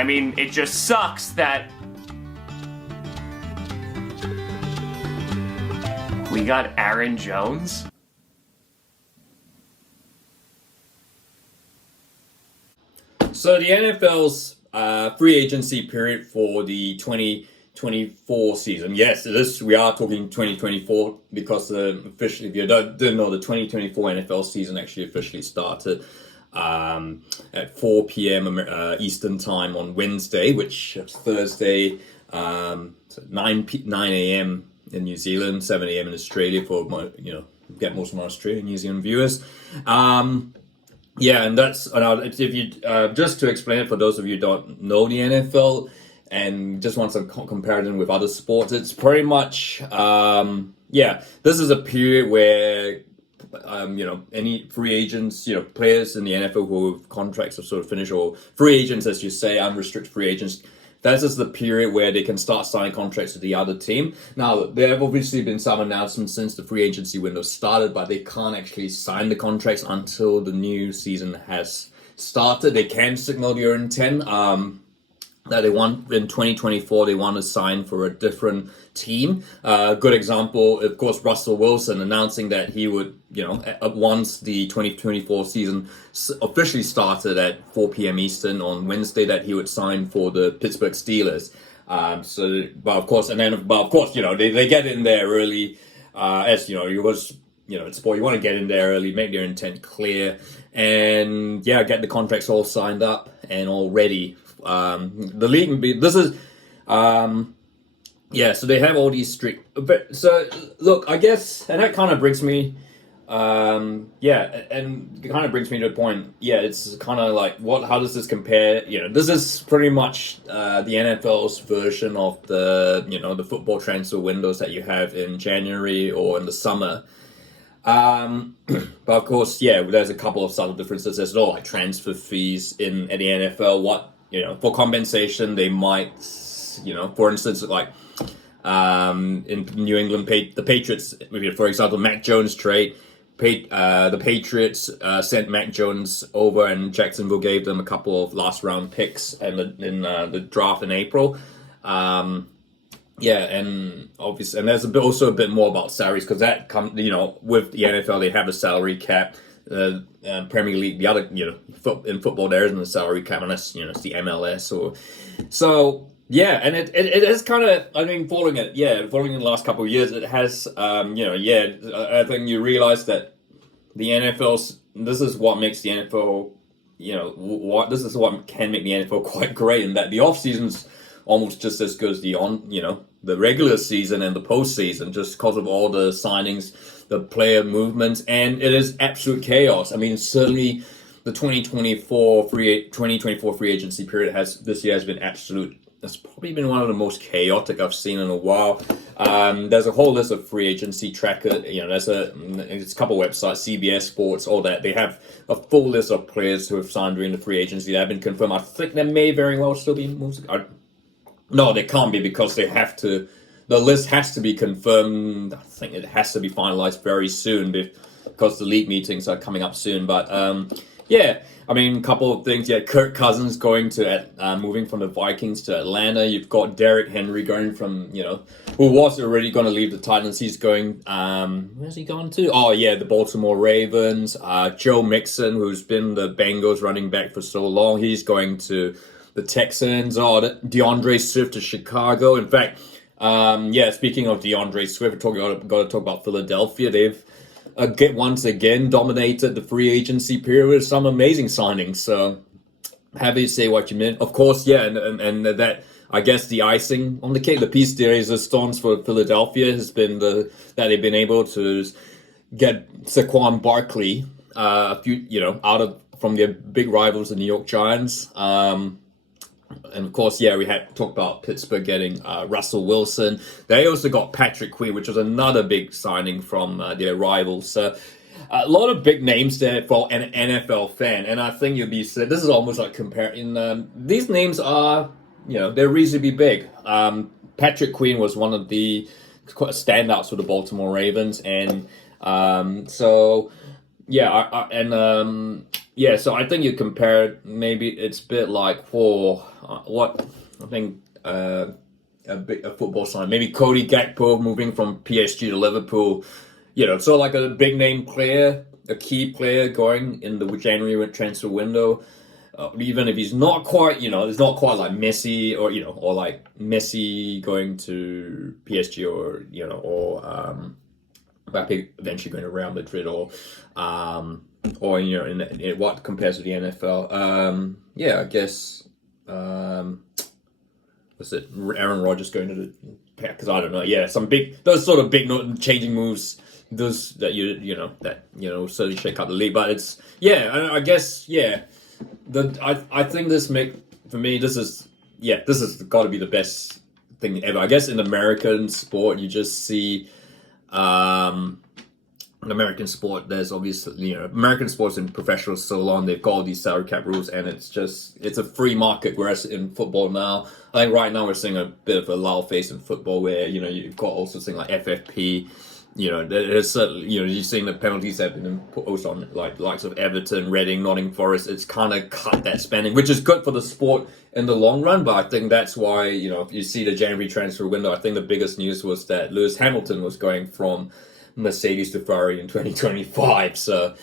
I mean, it just sucks that we got Aaron Jones. So the NFL's free agency period for the 2024 season. Yes, we are talking 2024 because officially, if you didn't know, the 2024 NFL season actually officially started at 4 p.m. Eastern time on Wednesday, which is Thursday, so 9 a.m. in New Zealand, 7 a.m. in Australia for get most of my Australian, New Zealand viewers. Yeah, and if you just to explain it for those of you who don't know the NFL and just want some comparison with other sports, it's pretty much this is a period where any free agents, players in the NFL who have contracts are sort of finished, or free agents, as you say, unrestricted free agents. That's just the period where they can start signing contracts with the other team. Now, there have obviously been some announcements since the free agency window started, but they can't actually sign the contracts until the new season has started. They can signal their intent that they want in 2024, they want to sign for a different team. Good example, of course, Russell Wilson announcing that he would, once the 2024 season officially started at 4 p.m. Eastern on Wednesday, that he would sign for the Pittsburgh Steelers. But of course, they get in there early, it's sport. You want to get in there early, make their intent clear, and get the contracts all signed up and all ready. The league, so they have all these strict, but so look, I guess, and that kind of brings me, and it kind of brings me to the point, it's kind of like, how does this compare? This is pretty much, the NFL's version of the football transfer windows that you have in January or in the summer. But of course, there's a couple of subtle differences. There's no like transfer fees at the NFL. For compensation, they might, for instance, like in New England, the Patriots, for example, Mac Jones trade, the Patriots sent Mac Jones over, and Jacksonville gave them a couple of last round picks in the draft in April. And obviously, and there's also a bit more about salaries, because that comes, with the NFL, they have a salary cap. Premier League, the other, in football there isn't a salary cap unless, it's the MLS or so. And it is kind of, following the last couple of years, it has, I think you realize that the this is what makes the NFL, this is what can make the NFL quite great, in that the off season's almost just as good as the regular season and the postseason, just because of all the signings, the player movements, and it is absolute chaos. Certainly the 2024 free agency period this year has been absolute. It's probably been one of the most chaotic I've seen in a while. There's a whole list of free agency tracker. There's a couple websites, CBS Sports, all that. They have a full list of players who have signed during the free agency that have been confirmed. I think there may very well still be more. No, they can't be, because they have to. The list has to be confirmed. I think it has to be finalized very soon, because the league meetings are coming up soon. But a couple of things. Kirk Cousins moving from the Vikings to Atlanta. You've got Derrick Henry going from, who was already going to leave the Titans. He's going, where's he gone to? Oh, the Baltimore Ravens. Joe Mixon, who's been the Bengals running back for so long, he's going to the Texans. DeAndre Swift to Chicago. In fact, speaking of DeAndre Swift, got to talk about Philadelphia. They've once again dominated the free agency period with some amazing signings. So happy to say what you meant. Of course, and that, I guess, the icing on the cake, the piece de resistance for Philadelphia has been that they've been able to get Saquon Barkley from their big rivals, the New York Giants. And of course, we had talked about Pittsburgh getting Russell Wilson. They also got Patrick Queen, which was another big signing from their rivals. So a lot of big names there for an NFL fan. And I think this is almost like comparing, these names are, they're reasonably big. Patrick Queen was one of the standouts for the Baltimore Ravens. And Yeah, so I think you compare maybe it's a bit like for what I think a football sign, maybe Cody Gakpo moving from PSG to Liverpool. So like a big name player, a key player going in the January transfer window. Even if he's not quite, it's not quite like Messi or like Messi going to PSG or Mbappe eventually going to Real Madrid in what compares to the NFL. I guess was it Aaron Rodgers going to the because I don't know. Yeah, those sort of big changing moves. Those that certainly shake up the league. But it's I guess I think for me this is got to be the best thing ever. I guess in American sport you just see in American sport there's obviously American sports and professional so long they've got all these salary cap rules and it's a free market, whereas in football now I think right now we're seeing a bit of a lull phase in football where you've got also things like FFP. There's certainly, you're seeing the penalties that have been imposed on like likes of Everton, Reading, Nottingham Forest. It's kind of cut that spending, which is good for the sport in the long run. But I think that's why, if you see the January transfer window, I think the biggest news was that Lewis Hamilton was going from Mercedes to Ferrari in 2025. So,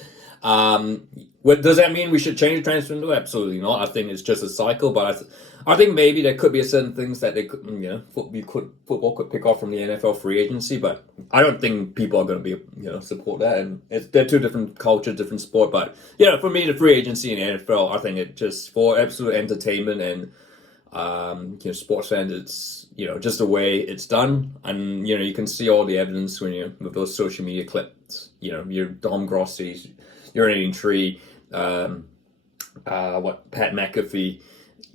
does that mean we should change the transfer window? Absolutely not. I think it's just a cycle, but I think maybe there could be certain things that they could, football could pick off from the NFL free agency, but I don't think people are going to be, support that. And they're two different cultures, different sport. But for me, the free agency in the NFL, I think it just for absolute entertainment and sports fans, it's just the way it's done, and you can see all the evidence when with those social media clips. Your Dom Grossi's, your Urinating Tree, Pat McAfee.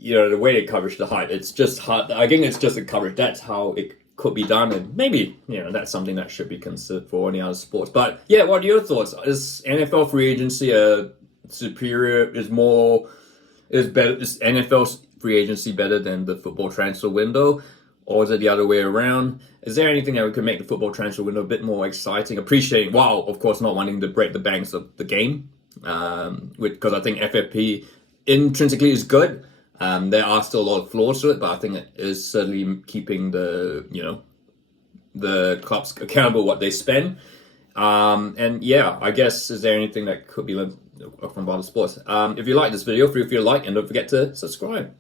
The way they coverage the hype, it's just hard. I think it's just a coverage. That's how it could be done, and maybe that's something that should be considered for any other sports. But what are your thoughts? Is NFL free agency superior? Is better? Is NFL's free agency better than the football transfer window? Or is it the other way around? Is there anything that we could make the football transfer window a bit more exciting? Appreciating, while of course not wanting to break the banks of the game, because I think FFP intrinsically is good. There are still a lot of flaws to it, but I think it is certainly keeping the clubs accountable what they spend. I guess is there anything that could be learned from other sports? If you like this video, feel free to like and don't forget to subscribe.